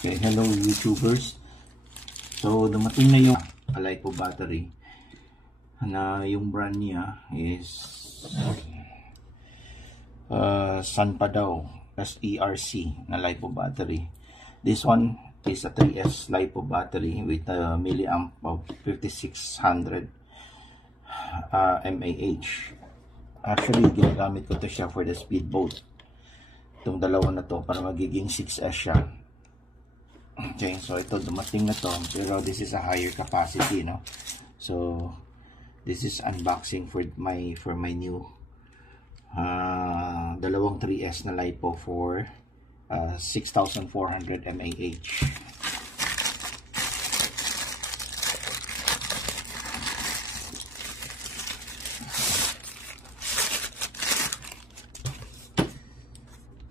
Okay, hello YouTubers. So, dumating na yung LiPo battery na yung brand niya is Sanpa daw, SERC na LiPo battery. This one is a 3S LiPo battery with a milliamp of 5600 mAh. Actually, ginagamit ko to siya for the speedboat. Itong dalawa na to para magiging 6S siya. Okay, so ito dumating na to, pero this is a higher capacity, no? So this is unboxing for my new dalawang 3S na LiPo for 6400 mAh.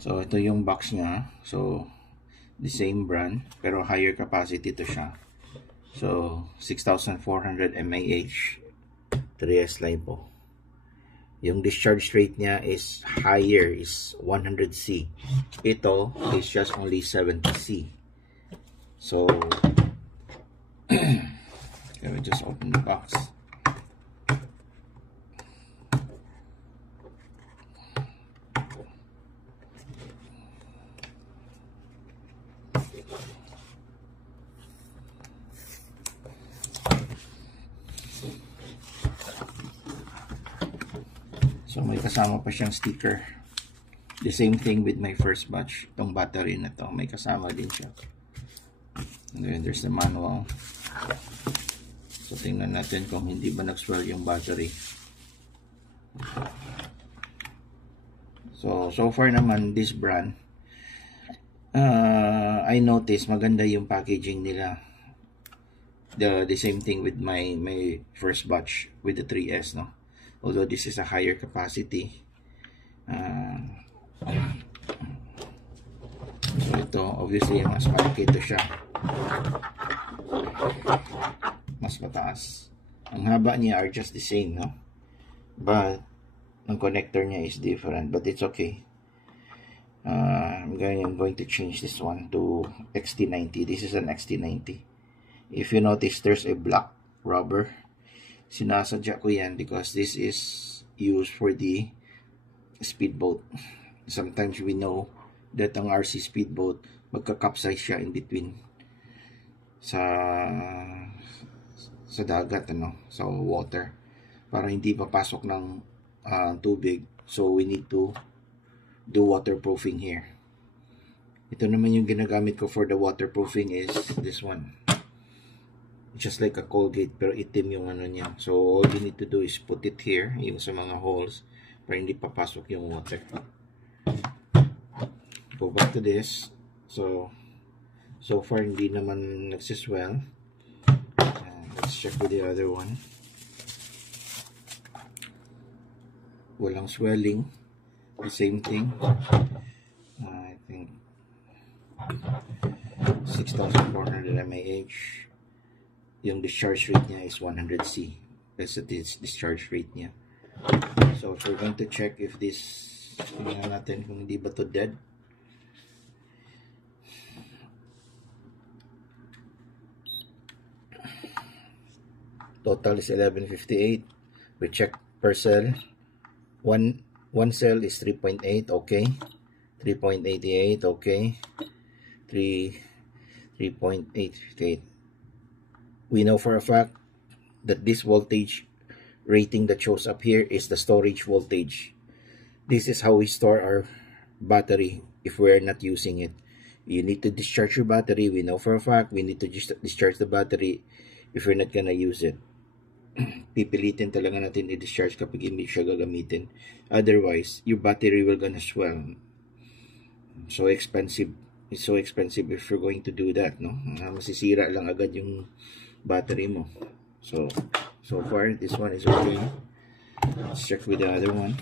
So ito yung box niya. So the same brand pero higher capacity to siya. So 6400 mAh 3S LiPo. Yung discharge rate niya is higher, is 100C. Ito is just only 70C. So let me just open the box. So may kasama pa siyang sticker. The same thing with my first batch. Itong battery na to, may kasama din siya. And then there's the manual. So tingnan natin kung hindi ba nag-swell yung battery. So far naman this brand, I noticed maganda yung packaging nila. The same thing with my first batch with the 3S, no? Although this is a higher capacity. So ito, obviously, mas malaki ito siya. Mas mataas. Ang haba niya are just the same, no? But, ang connector niya is different. But it's okay. I'm going to change this one to XT90. This is an XT90. If you notice, there's a black rubber. Sinasadya ko yan because this is used for the speedboat. Sometimes we know that ang RC speedboat, magka-capsize siya in between sa dagat, ano, sa water, para hindi papasok ng tubig. So we need to do waterproofing here. Ito naman yung ginagamit ko for the waterproofing is this one. Just like a Colgate pero itim yung ano niya. So all you need to do is put it here, yung sa mga holes, para hindi papasok yung water. Go back to this. So far hindi naman nagsiswell. Let's check with the other one. Walang swelling. The same thing. I think 6400 mAh. Yung discharge rate niya is 100C. That's the discharge rate niya. So if we're going to check if this, tingnan natin kung hindi ba to dead. Total is 1158. We check per cell. One cell is 3.8, okay. 3.88, okay. 3.858. We know for a fact that this voltage rating that shows up here is the storage voltage. This is how we store our battery if we're not using it. You need to discharge your battery. We know for a fact we need to discharge the battery if we're not gonna use it. Pipilitin talaga natin i-discharge kapag hindi siya gagamitin. Otherwise, your battery will gonna swell. So expensive. It's so expensive if you're going to do that, no? Masisira lang agad yung battery mo. So far this one is okay. Let's check with the other one.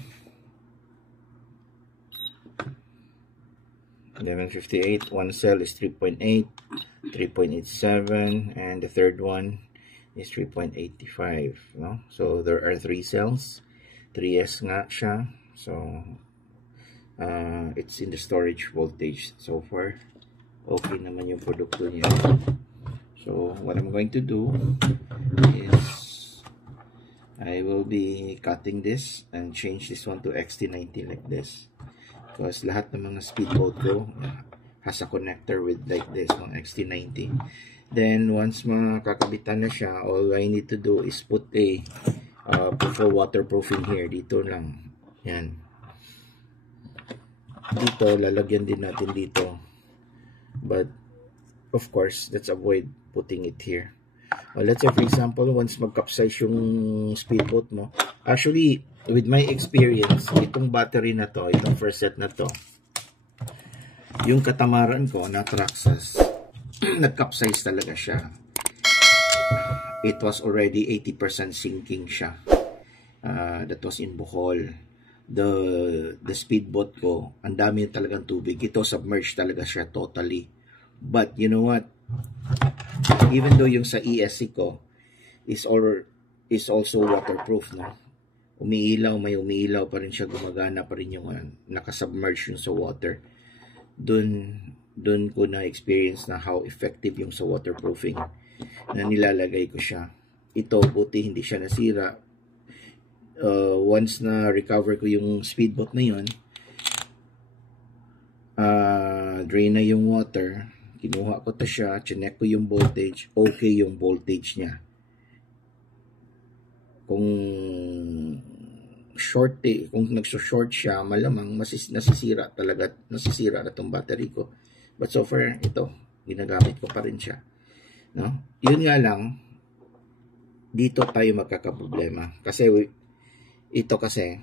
1158. One cell is 3.8, 3.87, and the third one is 3.85, no? So there are 3 cells. 3S nga siya. So it's in the storage voltage so far. okay naman yung produkto niya. So what I'm going to do is I will be cutting this and change this one to XT90 like this, because lahat ng mga speedboat ko has a connector with like this, mga XT90. Then once makakabitan na siya, all I need to do is put a for waterproofing here, dito lang, yan, dito lalagyan din natin dito, but of course let's avoid putting it here. Let's say for example, once mag-capsize yung speedboat mo, actually with my experience, itong battery na to, itong first set na to, yung katamaran ko na Traxxas, nag-capsize talaga siya. It was already 80% sinking siya. That was in Bohol. The speedboat ko, ang dami talagang tubig. Ito submerged talaga siya totally. But you know what? Even though yung sa ESC ko is also waterproof, no? Umiilaw, may umiilaw pa rin siya, gumagana pa rin yung nakasubmerge yung sa water. Dun ko na experience na how effective yung sa waterproofing na nilalagay ko siya. Ito, buti hindi siya nasira. Once na recover ko yung speedboat na yun, drain na yung water, kinuha ko to siya, chinek ko yung voltage, okay yung voltage niya. Kung nagso-short siya, malamang nasisira talaga, nasisira na tong battery ko. But so far, ito, ginagamit ko pa rin siya. No? Yun nga lang, dito tayo magkakaproblema. Kasi, ito kasi,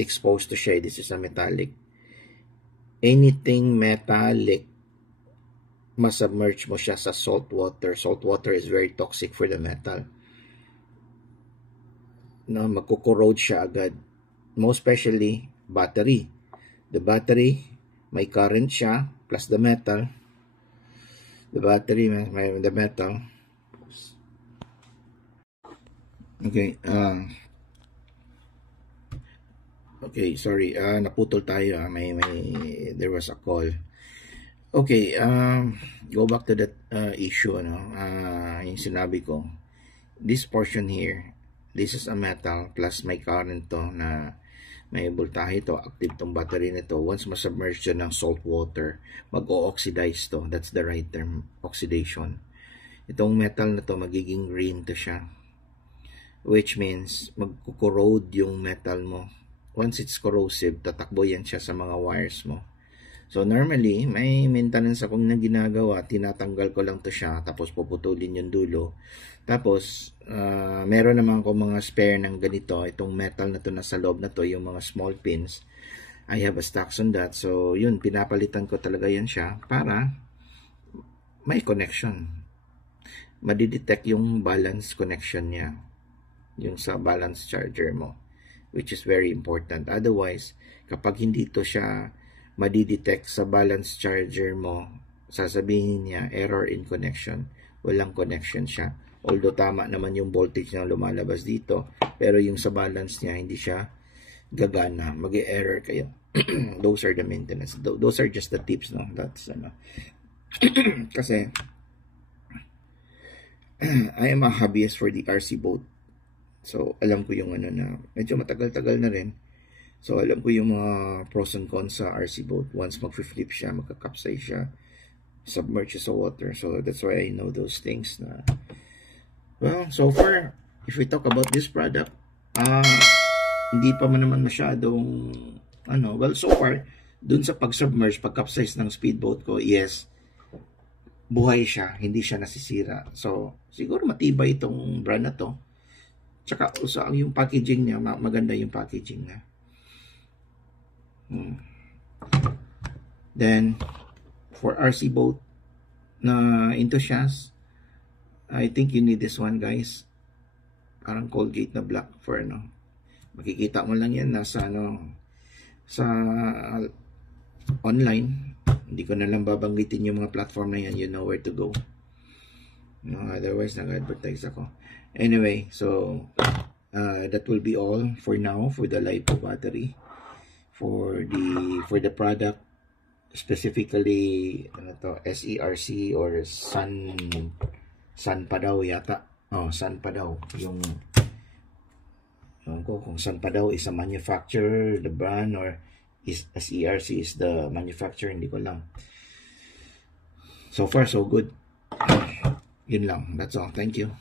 exposed to siya. This is a metallic. Anything metallic, masubmerge mo siya sa salt water. Salt water is very toxic for the metal. No, magkukorrode siya agad. Most especially, battery. The battery, may current siya, plus the metal. The battery, may the metal. Okay, okay, sorry, naputol tayo, there was a call. Okay, go back to that issue, yung sinabi ko. This portion here, this is a metal, plus may current to na may voltahe to, active tong battery nito. Once masubmerge siya ng salt water, mag-o-oxidize to. That's the right term, oxidation. Itong metal na to, magiging green to siya. Which means, magkukorrode yung metal mo. Once it's corrosive, tatakbo yan siya sa mga wires mo. So, normally, may maintenance akong na ginagawa. Tinatanggal ko lang to siya, tapos puputulin yung dulo. Tapos, meron naman ako mga spare ng ganito. Itong metal na to, nasa loob na to, yung mga small pins. I have a stocks on that. So, yun, pinapalitan ko talaga yan siya para may connection. Madidetect yung balance connection niya. Yung sa balance charger mo. Which is very important. Otherwise, kapag hindi to siya madidetect sa balance charger mo, sasabihin niya, error in connection. Walang connection siya. Although tama naman yung voltage na lumalabas dito, pero yung sa balance niya, hindi siya gagana. Mag-error kayo. Those are the maintenance. Those are just the tips, no? That's, kasi, I am a hobbyist for the RC boat. So, alam ko yung na, medyo matagal-tagal na rin. So, alam ko yung mga pros and cons sa RC boat. Once mag-flip siya, magka-capsize siya, submerge sa water. So, that's why I know those things na. Well, so far, if we talk about this product, hindi pa man naman masyadong, well, so far, dun sa pag-submerge, pag-capsize ng speedboat ko, yes, buhay siya, hindi siya nasisira. So, siguro matibay itong brand na to. Tsaka, yung packaging niya, maganda yung packaging niya. Then, for RC boat na enthusiast, I think you need this one, guys. Parang Colgate na black for makikita mo lang yan nasa sa online. Hindi ko na lang babanggitin yung mga platform na yan. You know where to go. Otherwise, nag-advertise ako. Anyway, so that will be all for now for the LiPo battery. For the product, specifically ano to, SERC or Sun pa daw yata. Sun pa daw yung ko kung Sun pa daw is a manufacturer, the brand, or is SERC is the manufacturer, hindi ko lang. So far so good. Yun lang, that's all. Thank you.